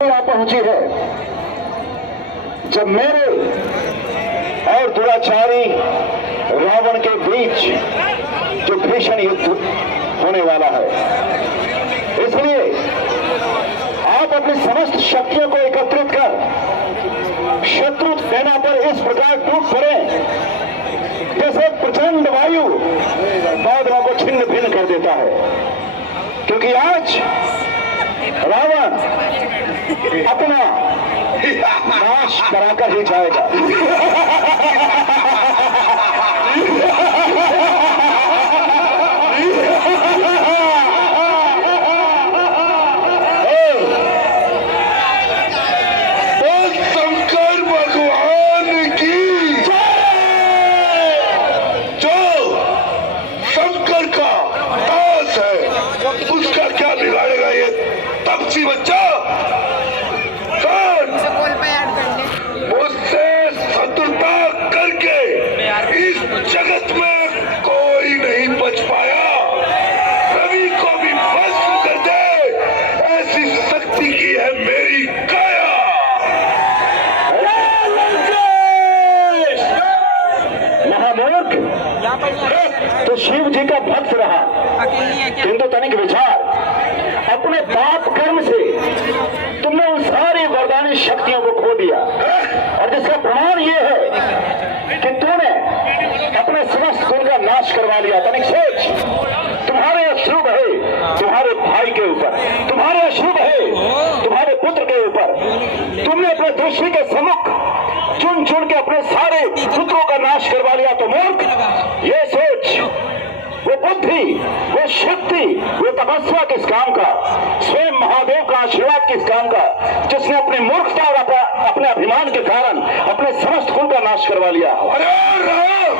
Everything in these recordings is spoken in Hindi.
पहुंची है जब मेरे और दुराचारी रावण के बीच जो भीषण युद्ध होने वाला है। इसलिए आप अपनी समस्त शक्तियों को एकत्रित कर शत्रु सेना पर इस प्रकार टूट पड़े जैसे प्रचंड वायु बादलों को छिन्न भिन्न कर देता है, क्योंकि आज रावण अपना नाश कराकर ही जाएगा। शंकर भगवान की जो शंकर का दास है उसका क्या बिगाड़ेगा ये तपसी बच्चा। मुझसे शत्रुता करके इस जगत में कोई नहीं बच पाया। रवि को भी भस्म कर दे ऐसी शक्ति की है मेरी काया। महामूर्ख, तो शिव जी का भक्त रहा, किंतु तनिक विचार, अपने पाप कर्म से तुमने उन सारी वरदानी शक्तियों को खो दिया, और जिसका प्रमाण यह है कि तूने अपने समस्त कुल का नाश करवा लिया। तनिक सोच, तुम्हारे अश्रु बहे तुम्हारे भाई के ऊपर, तुम्हारे अश्रु बहे तुम्हारे पुत्र के ऊपर। तुमने अपने दुश्मन के सम्मुख चुन चुन के अपने सारे पुत्रों का नाश करवा लिया। तो मूर्ख, ये सोच, वो बुद्धि, वो शक्ति, वो तपस्या किस काम का, स्वयं महादेव का आशीर्वाद किस काम का, जिसने अपनी मूर्खता और अपने अभिमान के कारण अपने समस्त कुल का नाश करवा लिया। अरे राम,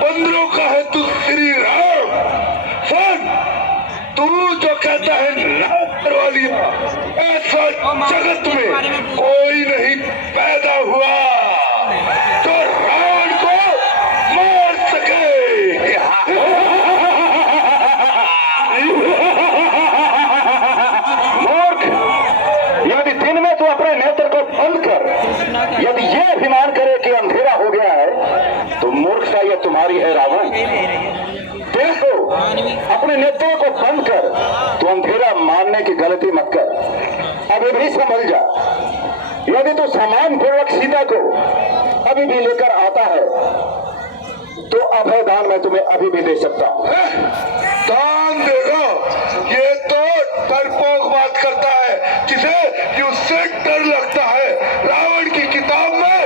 बंदरों का है तू श्री राम। सुन, तू जो कहता है नाश करवा लिया, ऐसा जगत में कोई नहीं पैदा हुआ तो रावण को मार सके। मूर्ख, यदि दिन में तू अपने नेत्र को बंद कर यदि ये अभिमान करे कि अंधेरा हो गया है तो मूर्खता यह तुम्हारी है रावण। देखो, अपने नेत्रों को बंद कर, तू अंधेरा मानने की गलती मत कर। अभी भी समझ जा, यदि तू सामान पूर्वक सीता को अभी भी लेकर आता है तो अभय दान मैं तुम्हें अभी भी दे सकता हूं। दान देगा? ये तो डरपोक बात करता है जिसे उससे डर लगता है। रावण की किताब में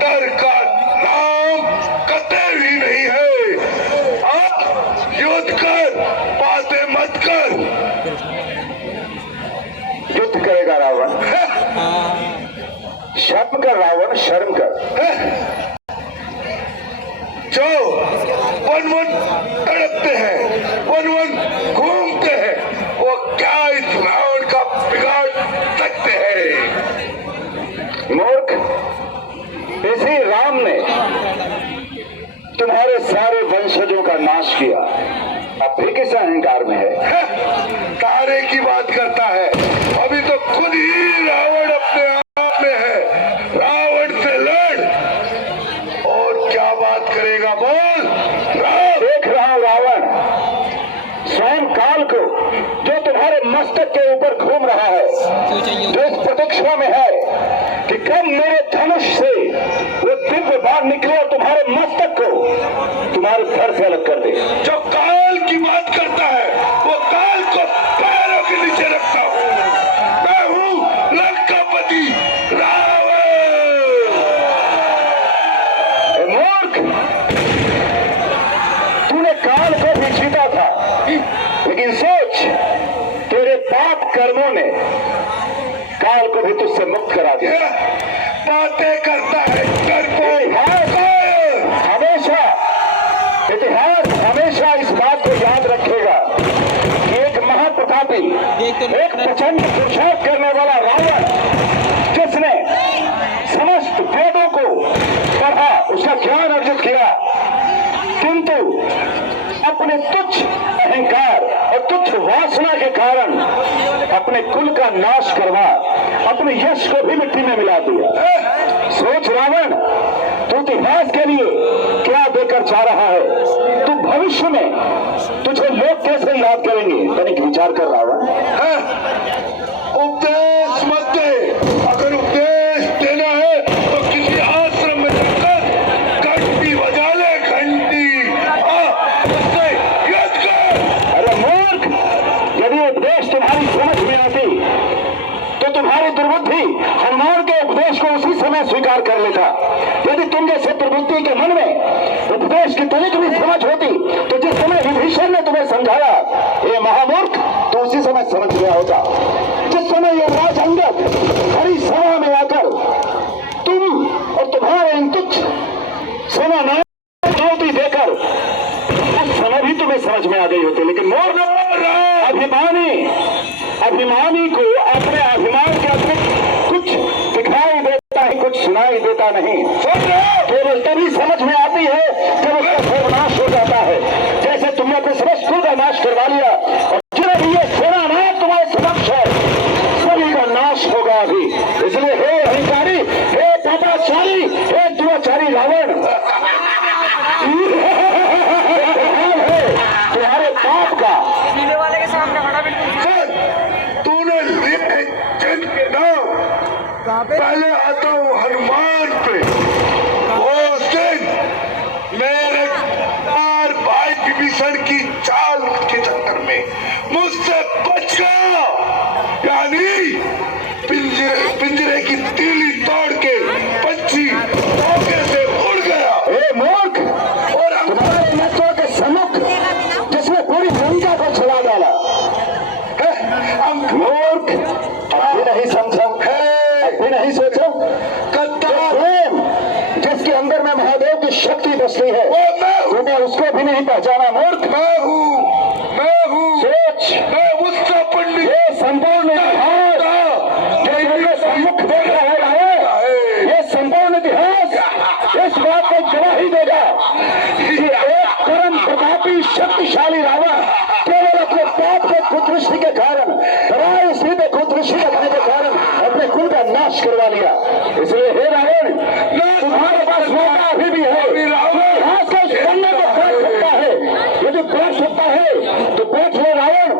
डर का नाम कतई भी नहीं है। अब युद्ध कर, बातें मत कर। युद्ध करेगा रावण? शर्म कर रावण, शर्म कर। जो वन वन तड़पते हैं, वन वन घूमते हैं, वो क्या इस रावण का बिगाड़ सकते हैं? मूर्ख, इसी राम ने तुम्हारे सारे वंशजों का नाश किया, अब भी किस अहंकार में है? तारे की बात करता है, अभी तो खुद ही रावण अपने आप में है। रावण से लड़, और क्या बात करेगा बोल। देख रहा हूं रावण, स्वयं काल को जो तुम्हारे मस्तक के ऊपर घूम रहा है, जो इस प्रतीक्षा में है कि कब मेरे धनुष से वो दिव्य बाण निकले और तुम्हारे मस्तक को तुम्हारे घर से अलग कर दे। जो काल की बात करता है वो काल को पैरों के नीचे रखता हूँ। मैं हूँ लंकापति रावण। मूर्ख, तूने काल को भी जीता था, लेकिन सोच, तेरे पाप कर्मों ने काल को भी तुझसे मुक्त करा दिया। बातें करता है इतिहास हमेशा इस बात को याद रखेगा कि एक महाप्रतापी, एक प्रचंड पुरुषार्थ करने वाला रावण, जिसने समस्त वेदों को पढ़ा, उसका ज्ञान अर्जित किया, किंतु अपने तुच्छ अहंकार और तुच्छ वासना के कारण अपने कुल का नाश करवा, अपने यश को भी मिट्टी में मिला दिया। सोच रावण, तू इतिहास के लिए क्या देकर जा रहा है? तू भविष्य में तुझे लोग कैसे याद करेंगे? तनिक विचार कर रावण। उपदेश मत दे। अगर उपदेश देना है तो किसी आश्रम में जाकर घंटी बजा ले, घंटी। उससे युद्ध कर। अरे मूर्ख, यदि उपदेश तुम्हारी समझ में आती तो तुम्हारी दुर्बुद्धि हनुमान के उपदेश को उसी समय स्वीकार कर लेता। यदि तुम जैसे दुर्बुद्धि के मन में उपदेश की तनिक भी समझ होती तो जिस समय विभीषण ने तुम्हें समझाया, ये महामूर्ख, तो उसी समय समझ गया होता। जिस समय युवराज अंगद हरी सभा में आकर तुम और तुम्हारे इन तुच्छ समानावती देकर उस समय भी तुम्हें समझ में आ गई होती। लेकिन मोर अभिमानी को अपने अभिमान के अतिरिक्त कुछ दिखाई देता है, कुछ सुनाई देता नहीं। केवल तभी समझ में आती है जब उसका सर्वनाश हो जाता है। जैसे तुमने अपने समस्त कुल का नाश करवा लिया और जिन्हें भी ये सेना नायक तुम्हारे समक्ष है, सभी का नाश होगा अभी। इसलिए हे अहंकारी, हे पापाचारी, हे दुराचारी रावण, तुम्हारे पाप का वाले के सामने खड़ा बिल्कुल। तूने लिए जन के नाम, पहले आता हूँ हनुमान पे। वो दिन मेरे भाई विभीषण की चाल के चक्कर में मुझसे बच गया, यानी पिंजरे की तीली तोड़ के पंछी धोखे से उड़ गया। हे मूर्ख, और तुम्हारे नेत्रों के सम्मुख जिसने पूरी लंका को जला डाला। मूर्ख, अब भी नहीं समझा, अब भी नहीं सोचो। प्रेम जिसके अंदर में महादेव की शक्ति बसती है, तुम्हें उसको भी नहीं पहचाना। मूर्ख, मैं हूँ सोच, मैं उसका पंडित। ये संपूर्ण इतिहास जो मेरे सम्मुख देख रहा है, ये संपूर्ण इतिहास इस बात को गवाही देगा कि एक परम प्रतापी शक्तिशाली रावण केवल अपने पाप के कुदृष्टि के कारण, राय स्त्री पे कुदृष्टि रखने के कारण अपने कुल का नाश करवा लिया। इसलिए हे रावण, तुम्हारे पास मौका अभी भी है। इतिहास के उस पन्ने को पलट सकता है। यदि पलट सकता है तो बैठ ले रावण।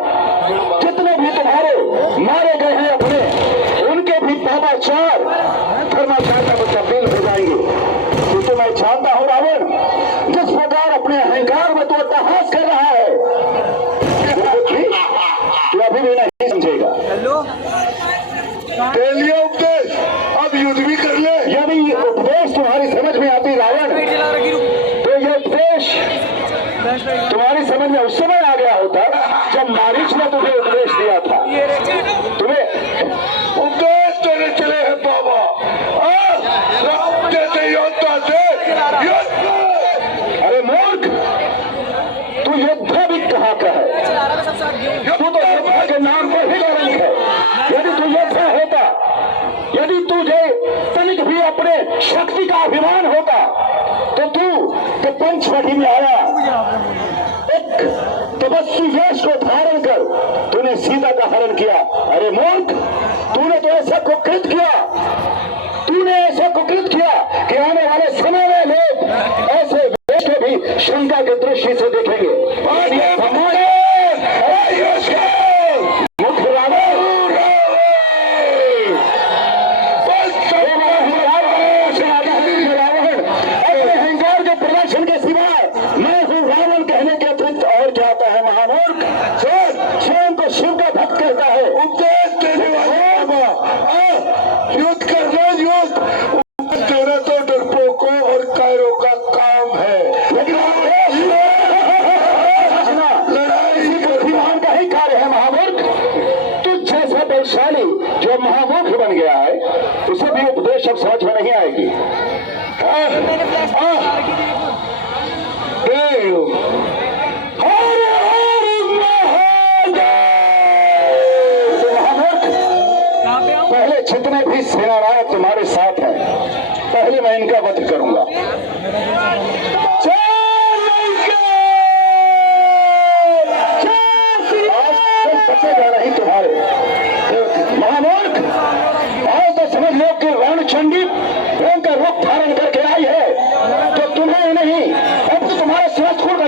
जितने भी तुम्हारे मारे गए हैं अपने, उनके भी पापाचार धर्माचार में तब्दील हो जाएंगे। क्योंकि मैं जानता हूँ रावण, जिस प्रकार अपने अहंकार में तो अट्टहास कर रहा है, तू अभी भी नहीं समझेगा। दे लिया उपदेश, अब युद्ध भी कर ले। यदि उपदेश तुम्हारी समझ में आती रावण, तो ये उपदेश तुम्हारी समझ में उस समय आ गया होता जब मारीच ने तुम्हें उपदेश दिया था। तुम्हें उपदेश देने चले हैं बाबा। राम जैसे योद्धा से युद्ध। अरे मूर्ख, तू योद्धा भी कहाँ का है? तू तो योद्धा के नाम पर ही कलंक है। यदि तू योद्धा होता, यदि तुझे तनिक भी अपने शक्ति का अभिमान होता, तो तू तो पंचवटी में आया, एक तपस्वी वेश को धारण कर तूने सीता का हरण किया। अरे मूर्ख, तूने तो ऐसा कुकृत किया, तूने ऐसा कुकृत किया कि आने वाले समय में लोग ऐसे वेश को भी शंका की दृष्टि से देखेंगे। मुख्य रावण, अपने अहंकार के प्रदर्शन के सिवा मैं हूँ रावण कहने के अतिरिक्त और क्या आता है? महामूर्ख, स्वयं को शिव का भक्त कहता है। उपदेश देने वाले बाबा, युद्ध करना युद्ध। उपदेश देना तो डरपोकों और कायरों का काम है। लेकिन लड़ाई बुद्धिमान का ही कार्य है। महामूर्ख, तुझ जैसा बलशाली जो महामूर्ख बन गया है, उसे भी उपदेश अब समझ में नहीं आएगी। पहले जितने भी सेनानायक तुम्हारे साथ हैं, पहले मैं इनका वध करूंगा। बचेगा नहीं तुम्हारे। महामूर्ख,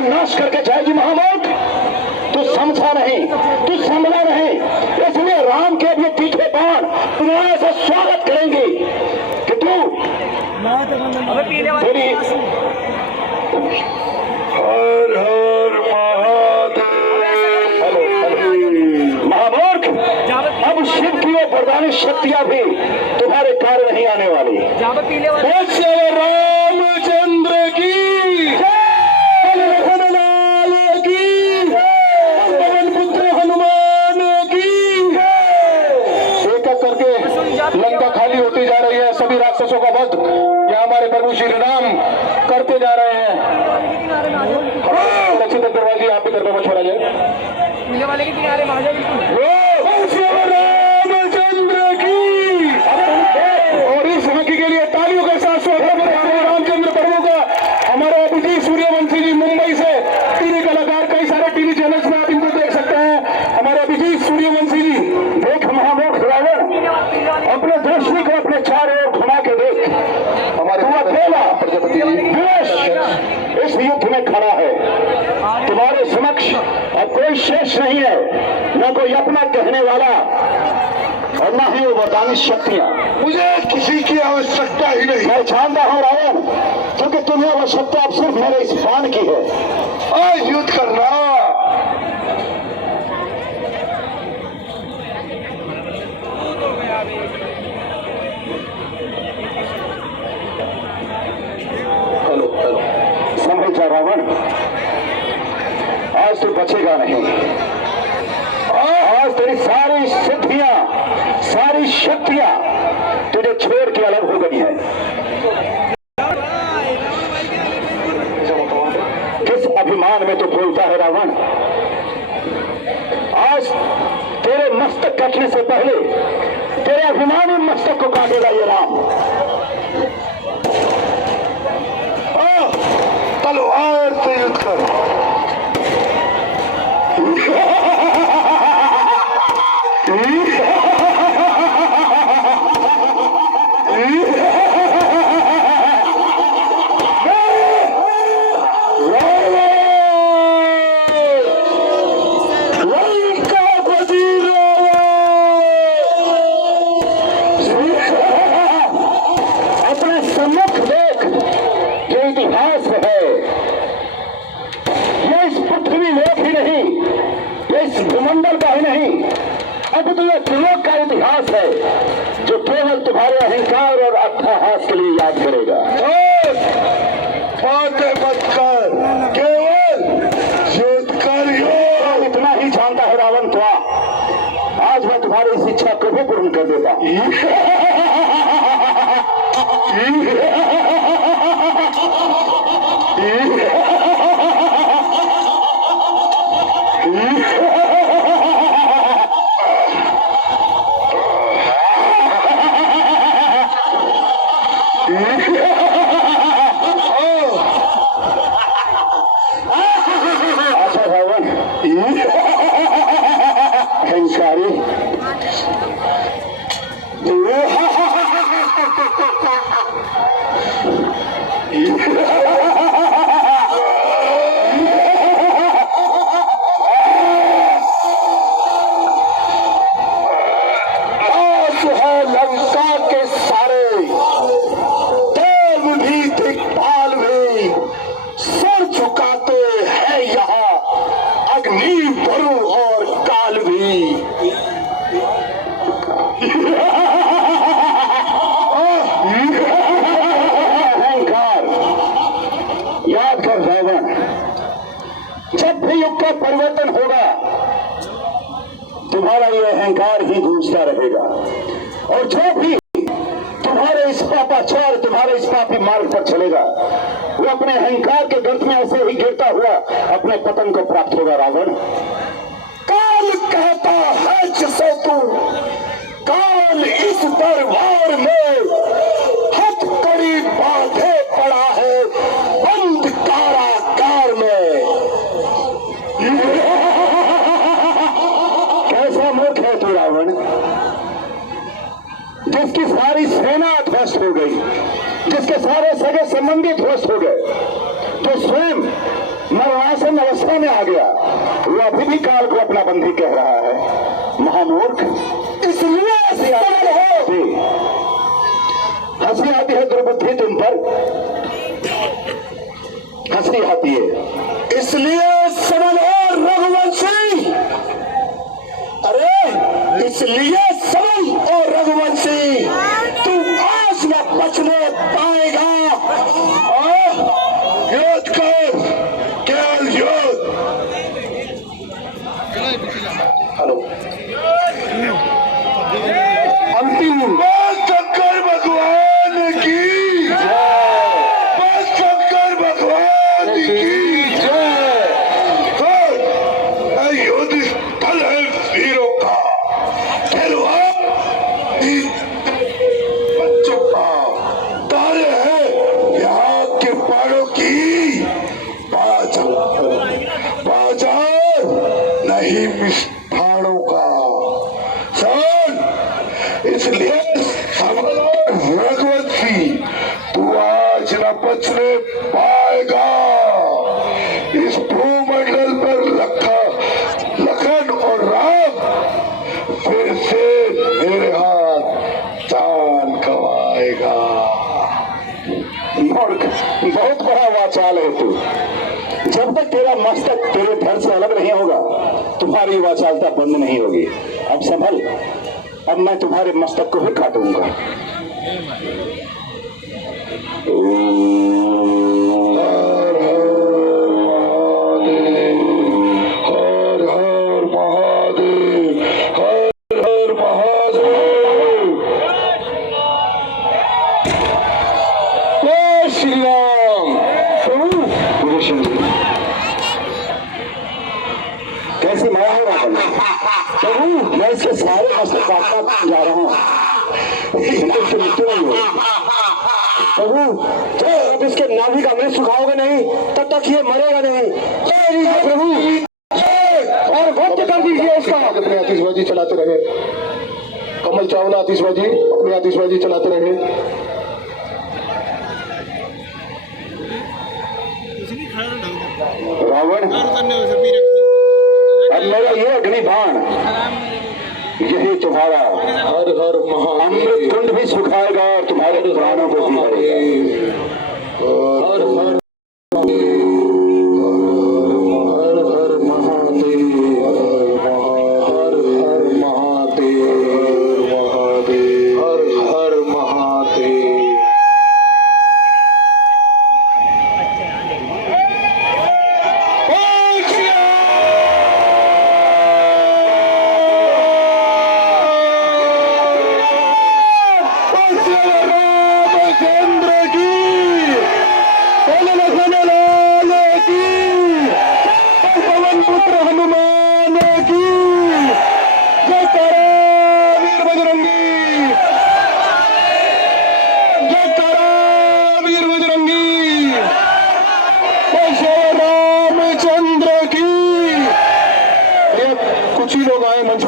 नाश करके जाएगी महामूर्ख। तू समझा नहीं, तू संभला नहीं, इसलिए राम के भी तीखे बाण तुम्हारे से स्वागत करेंगे कि तू अबे पीले वाले तेरी हर हर महादेव। महामूर्ख, अब शिव की वो वरदानी शक्तियां भी तुम्हारे कार्य नहीं आने वाली। जहाँ पे पीले वाले रामचंद्र की लखनलाल की, पवन पुत्र हनुमान की। एक एक करके लंका खाली होती जा रही है, सभी राक्षसों का वध यहाँ हमारे प्रभु श्री राम करते जा रहे हैं। अच्छी तरह दरवाजे आप भी कर पे मछुआरा जाए। पीले वाले के किनारे महाजा बिल्कुल रामचंद्र की। और इस झांकी के लिए तालियों के साथ स्वागत है रामचंद्र प्रभु का। हमारे अभिजीत सूर्यवंशी जी मुंबई से टीवी कलाकार, कई सारे टीवी चैनल्स में आप इनको देख सकते हैं। हमारे अभिजीत सूर्यवंशी जी, देख महामूर्ख रावण अपने दृष्टि को अपने चारों ओर घुमा के देख। हमारे तू अकेला देश इस युद्ध में खड़ा है, तुम्हारे समक्ष अब कोई शेष नहीं है, न कोई अपना कहने वाला और न ही वो वरदानी शक्तियां। मुझे किसी की आवश्यकता ही नहीं। मैं जानता हूं रावण, क्योंकि तुम्हें आवश्यकता अब सिर्फ मेरे इस बाण की है। आज युद्ध करना। हेलो हेलो, समझ जा रावण, आज तू बचेगा नहीं। आज तेरी सारी सिद्धियां, सारी शक्तियां तुझे छोड़ के अलग हो गई है। किस अभिमान में तू बोलता है रावण? आज तेरे मस्तक कटने से पहले तेरे अभिमानी मस्तक को काटेगा ये राम। तलवार से युद्ध कर। अपने सम्मुख देख, ये इतिहास है। ये इस पृथ्वी लोक ही नहीं, ये इस भूमंडल का ही नहीं, अब तो यह त्रिलोक का इतिहास है, जो केवल तुम्हारे अहंकार और अट्टहास के लिए याद करेगा। बातें मत कर, केवल युद्ध कर। इतना ही जानता है रावण तो आज मैं तुम्हारी इस इच्छा को भी पूर्ण कर देता हूं। अच्छा रावण, अहंकारी, लंका के सारे देव भी दिक्पाल भी सर झुकाते हैं यहाँ, अग्नि वरुण और काल भी। अहंकार, याद कर रावण, जब भी युग का परिवर्तन होगा तुम्हारा ये अहंकार ही गूंजता रहेगा, और जो भी तुम्हारे इस पापाचार, तुम्हारे इस पापी मार्ग पर चलेगा, वो अपने अहंकार के गर्त में ऐसे ही गिरता हुआ अपने पतन को प्राप्त होगा। रावण, काल कहता है जिसे तू, काल इस दरबार में हथकड़ी बांधे पड़ा है, बंद कारागार में। कैसा मूर्ख है तू रावण, जिसकी सारी सेना ध्वस्त हो गई, जिसके सारे सगे संबंधी ध्वस्त हो गए, जो स्वयं मरणासन अवस्था में आ गया, वो अभी भी काल को अपना बंदी कह रहा है। महामूर्ख, इसलिए हंसी आती है दुर्बुद्धि तुम पर, हंसी आती है इसलिए सबल हो रघुवंशी। अरे इसलिए सबल और रघुवंशी, तू आज न बचने पाएगा। युद्ध कर, केवल युद्ध। हेलो, अंतिम बस शंकर भगवान की, बस शंकर भगवान की जय। युद्ध स्थल है वीरों का, खेलवा बच्चों का, तारे हैं यहाँ के पहाड़ों की बाजार नहीं मिष्ठाणों का। सुन, इसलिए सबल रघुवंशी, तू आज न बचने पाएगा। इस भूमंडल पर लखन और राम फिर से मेरे हाथ जान गवाएगा। मूर्ख, बहुत बड़ा वाचाल है तू। जब तक तेरा मस्तक तेरे धड़ से अलग नहीं होगा, तुम्हारी वाचालता बंद नहीं होगी। अब संभल, अब मैं तुम्हारे मस्तक को ही काटूंगा। हर हर महादेव, हर हर महादेव। जय श्री राम। प्रभु कैसी माया हो रहा है प्रभु, मैं इसके सारे मस्तक काटना जा रहा हूँ, इसकी मृत्यु नहीं हो। प्रभु, जब आप इसके नाभि का अमृत सुखाओगे नहीं, तब तक ये मरेगा नहीं। जय प्रभु, और वक्त कर दीजिए उसका। अपनी आतिशबाजी चलाते रहे, कमल चावला आतिशबाजी अपनी आतिशबाजी चलाते रहे। रावण, अब मेरा ये अग्नि बाण यही तुम्हारा हर हर महादेव, अमृत कुंड भी सुखाएगा और तुम्हारे प्राणों को भी भरेगा। हर हर हर हर महादेव, हर हर महादेव, हर हर महादेव। कुछ ही लोग आए मंच